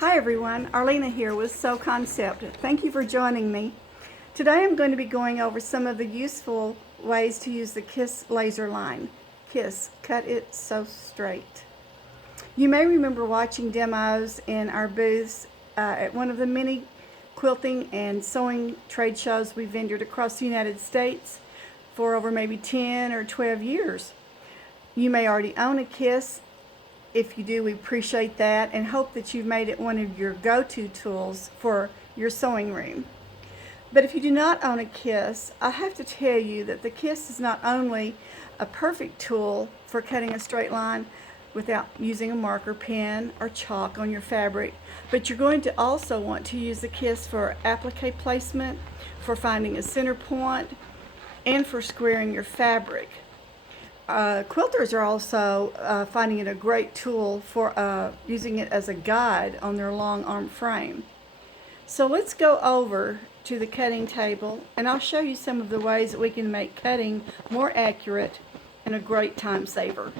Hi everyone, Arlena here with Sew Concept. Thank you for joining me. Today I'm going to be going over some of the useful ways to use the KISS laser line. KISS, cut it sew straight. You may remember watching demos in our booths at one of the many quilting and sewing trade shows we ventured across the United States for over maybe 10 or 12 years. You may already own a KISS. If you do, we appreciate that and hope that you've made it one of your go-to tools for your sewing room. But if you do not own a KISS, I have to tell you that the KISS is not only a perfect tool for cutting a straight line without using a marker pen or chalk on your fabric, but you're going to also want to use the KISS for applique placement, for finding a center point, and for squaring your fabric. Quilters are also finding it a great tool for using it as a guide on their long arm frame. So let's go over to the cutting table and I'll show you some of the ways that we can make cutting more accurate and a great time saver.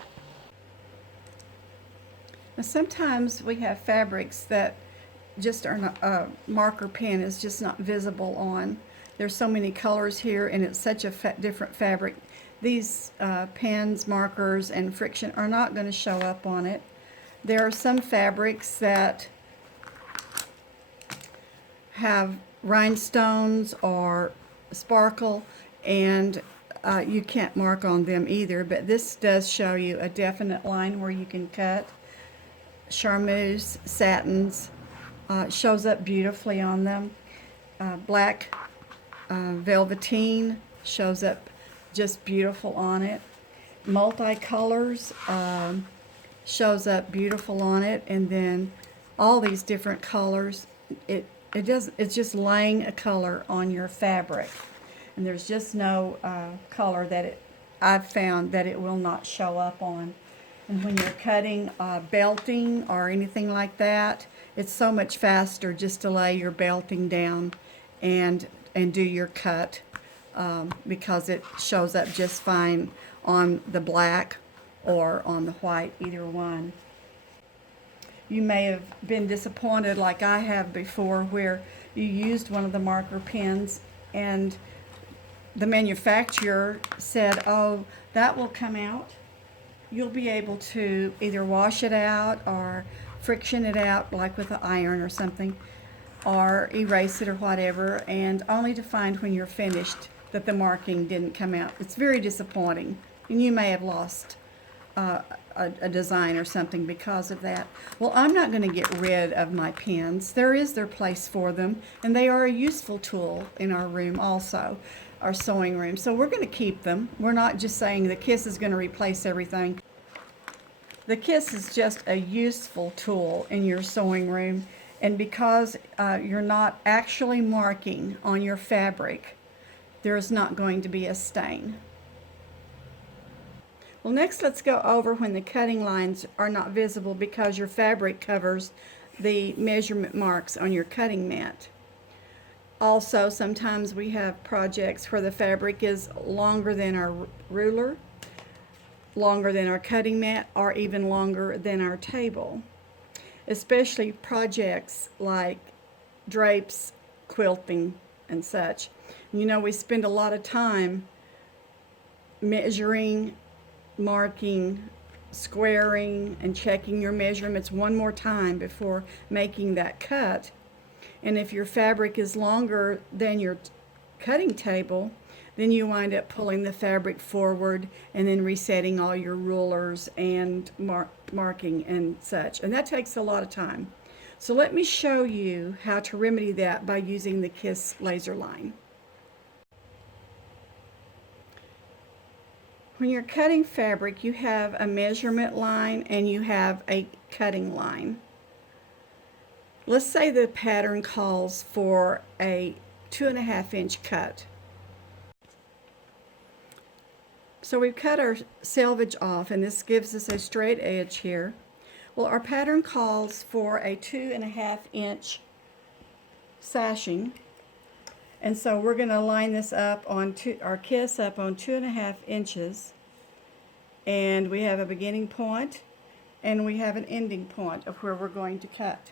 Now sometimes we have fabrics that just are not, marker pen is just not visible on. There's so many colors here and it's such a different fabric. These pens, markers, and friction are not going to show up on it. There are some fabrics that have rhinestones or sparkle, and you can't mark on them either, but this does show you a definite line where you can cut. Charmeuse, satins, shows up beautifully on them. Black velveteen shows up just beautiful on it. Multicolors shows up beautiful on it, and then all these different colors. It's just laying a color on your fabric, and there's just no color that I've found that it will not show up on. And when you're cutting belting or anything like that, it's so much faster just to lay your belting down and do your cut. Because it shows up just fine on the black or on the white, either one. You may have been disappointed like I have before where you used one of the marker pens and the manufacturer said, oh, that will come out. You'll be able to either wash it out or friction it out like with an iron or something, or erase it or whatever, and only to find when you're finished that the marking didn't come out. It's very disappointing, and you may have lost a design or something because of that. Well, I'm not going to get rid of my pens. There is their place for them, and they are a useful tool in our room also, our sewing room. So we're going to keep them. We're not just saying the KISS is going to replace everything. The KISS is just a useful tool in your sewing room, and because you're not actually marking on your fabric, there is not going to be a stain. Well, next let's go over when the cutting lines are not visible because your fabric covers the measurement marks on your cutting mat. Also, sometimes we have projects where the fabric is longer than our ruler, longer than our cutting mat, or even longer than our table. Especially projects like drapes, quilting, and such. You know, we spend a lot of time measuring, marking, squaring, and checking your measurements one more time before making that cut. And if your fabric is longer than your cutting table, then you wind up pulling the fabric forward and then resetting all your rulers and marking and such. And that takes a lot of time. So let me show you how to remedy that by using the KISS laser line. When you're cutting fabric, you have a measurement line and you have a cutting line. Let's say the pattern calls for a 2.5 inch cut. So we've cut our selvage off, and this gives us a straight edge here. Well, our pattern calls for a 2.5 inch sashing, and so we're going to line this up on our KISS up on 2.5 inches, and we have a beginning point and we have an ending point of where we're going to cut.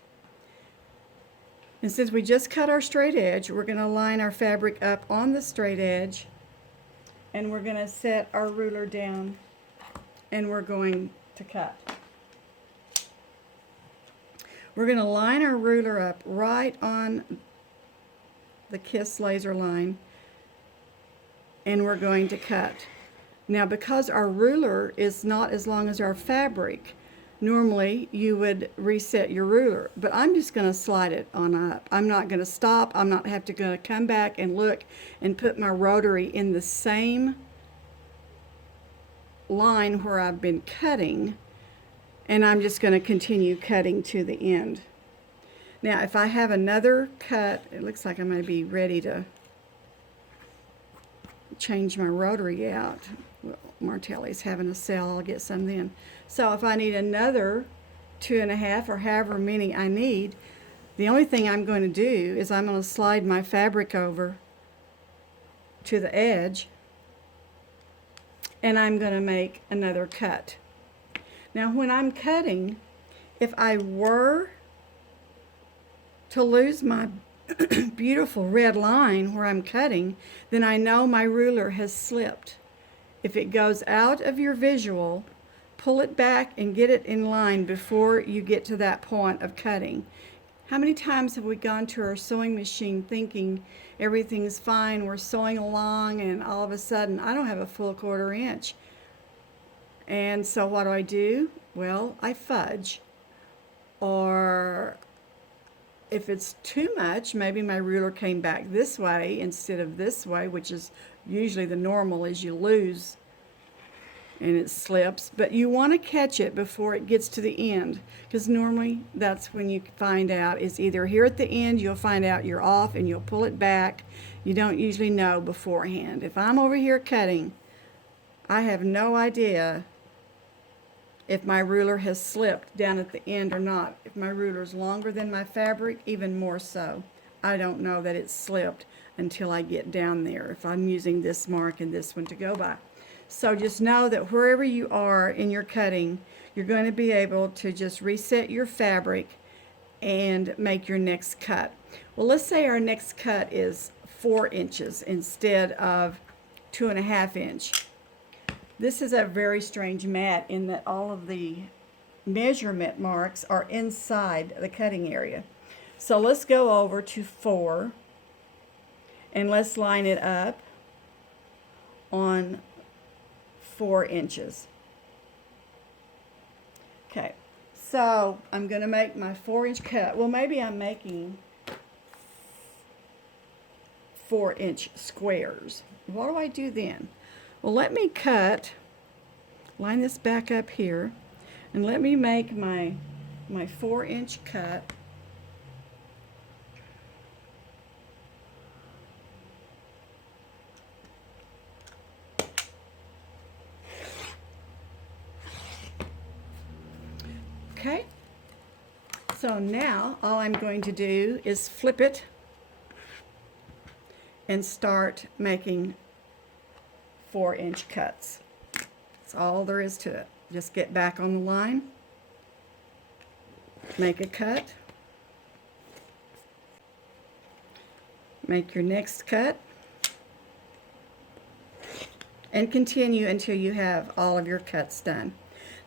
And since we just cut our straight edge, we're going to line our fabric up on the straight edge, and we're going to set our ruler down, and we're going to cut. We're going to line our ruler up right on the Kiss laser line, and we're going to cut. Now, because our ruler is not as long as our fabric, normally you would reset your ruler, but I'm just going to slide it on up. I'm not going to stop. I'm not going to come back and look and put my rotary in the same line where I've been cutting, and I'm just going to continue cutting to the end. Now, if I have another cut, it looks like I may be ready to change my rotary out. Well, Martelli's having a sale. I'll get some then. So if I need another 2.5 or however many I need, the only thing I'm going to do is I'm going to slide my fabric over to the edge, and I'm going to make another cut. Now, when I'm cutting, if I were to lose my beautiful red line where I'm cutting, then I know my ruler has slipped. If it goes out of your visual, pull it back and get it in line before you get to that point of cutting. How many times have we gone to our sewing machine thinking everything's fine, we're sewing along, and all of a sudden I don't have a full 1/4 inch. And so what do? Well, I fudge. Or if it's too much, maybe my ruler came back this way instead of this way, which is usually the normal, is you lose and it slips. But you want to catch it before it gets to the end, because normally that's when you find out. Is either here at the end you'll find out you're off and you'll pull it back. You don't usually know beforehand. If I'm over here cutting, I have no idea if my ruler has slipped down at the end or not. If my ruler is longer than my fabric, even more so. I don't know that it's slipped until I get down there, if I'm using this mark and this one to go by. So just know that wherever you are in your cutting, you're going to be able to just reset your fabric and make your next cut. Well, let's say our next cut is 4 inches instead of 2.5 inch. This is a very strange mat in that all of the measurement marks are inside the cutting area. So let's go over to 4 and let's line it up on 4 inches. Okay, so I'm going to make my 4-inch cut. Well, maybe I'm making 4-inch squares. What do I do then? Well, let me line this back up here, and let me make my 4-inch cut. Okay, so now all I'm going to do is flip it and start making 4-inch cuts. That's all there is to it. Just get back on the line, make a cut, make your next cut, and continue until you have all of your cuts done.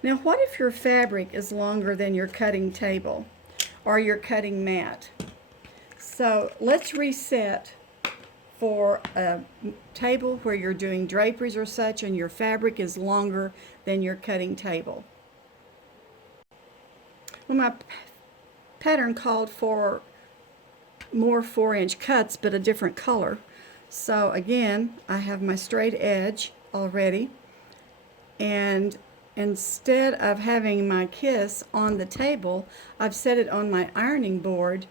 Now, what if your fabric is longer than your cutting table or your cutting mat? So let's reset for a table where you're doing draperies or such and your fabric is longer than your cutting table. Well, my pattern called for more 4-inch cuts, but a different color. So again, I have my straight edge already, and instead of having my Kiss on the table, I've set it on my ironing board,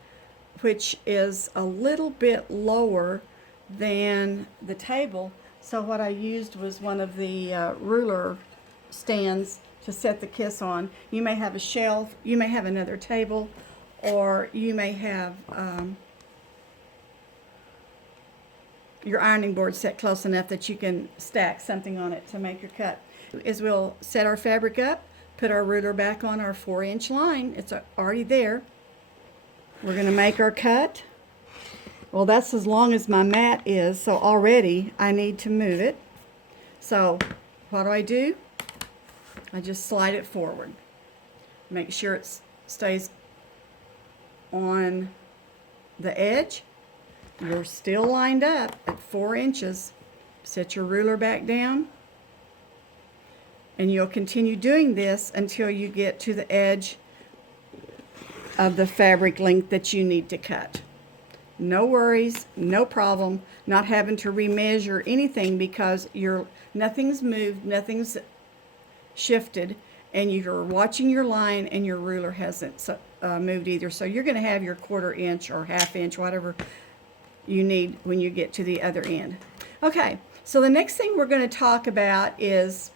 which is a little bit lower than the table. So what I used was one of the ruler stands to set the Kiss on. You may have a shelf, you may have another table, or you may have your ironing board set close enough that you can stack something on it to make your cut. Is we'll set our fabric up, put our ruler back on our 4-inch line. It's already there. We're going to make our cut. Well, that's as long as my mat is, so already I need to move it. So what do? I just slide it forward. Make sure it stays on the edge. You're still lined up at 4 inches. Set your ruler back down. And you'll continue doing this until you get to the edge of the fabric length that you need to cut. No worries, no problem, not having to remeasure anything because nothing's moved, nothing's shifted, and you're watching your line and your ruler hasn't moved either. So you're going to have your 1/4 inch or 1/2 inch, whatever you need when you get to the other end. Okay, so the next thing we're going to talk about is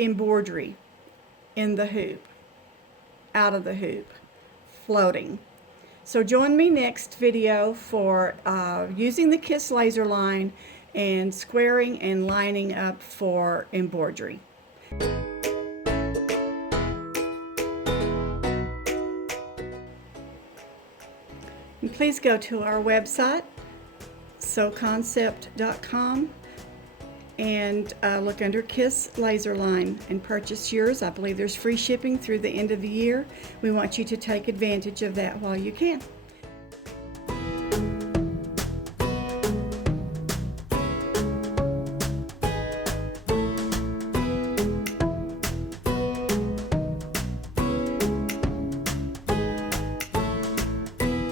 embroidery in the hoop, out of the hoop, floating. So join me next video for using the Kiss laser line and squaring and lining up for embroidery. And please go to our website, sewconcept.com, and look under Kiss laser line and purchase yours. I believe there's free shipping through the end of the year. We want you to take advantage of that while you can.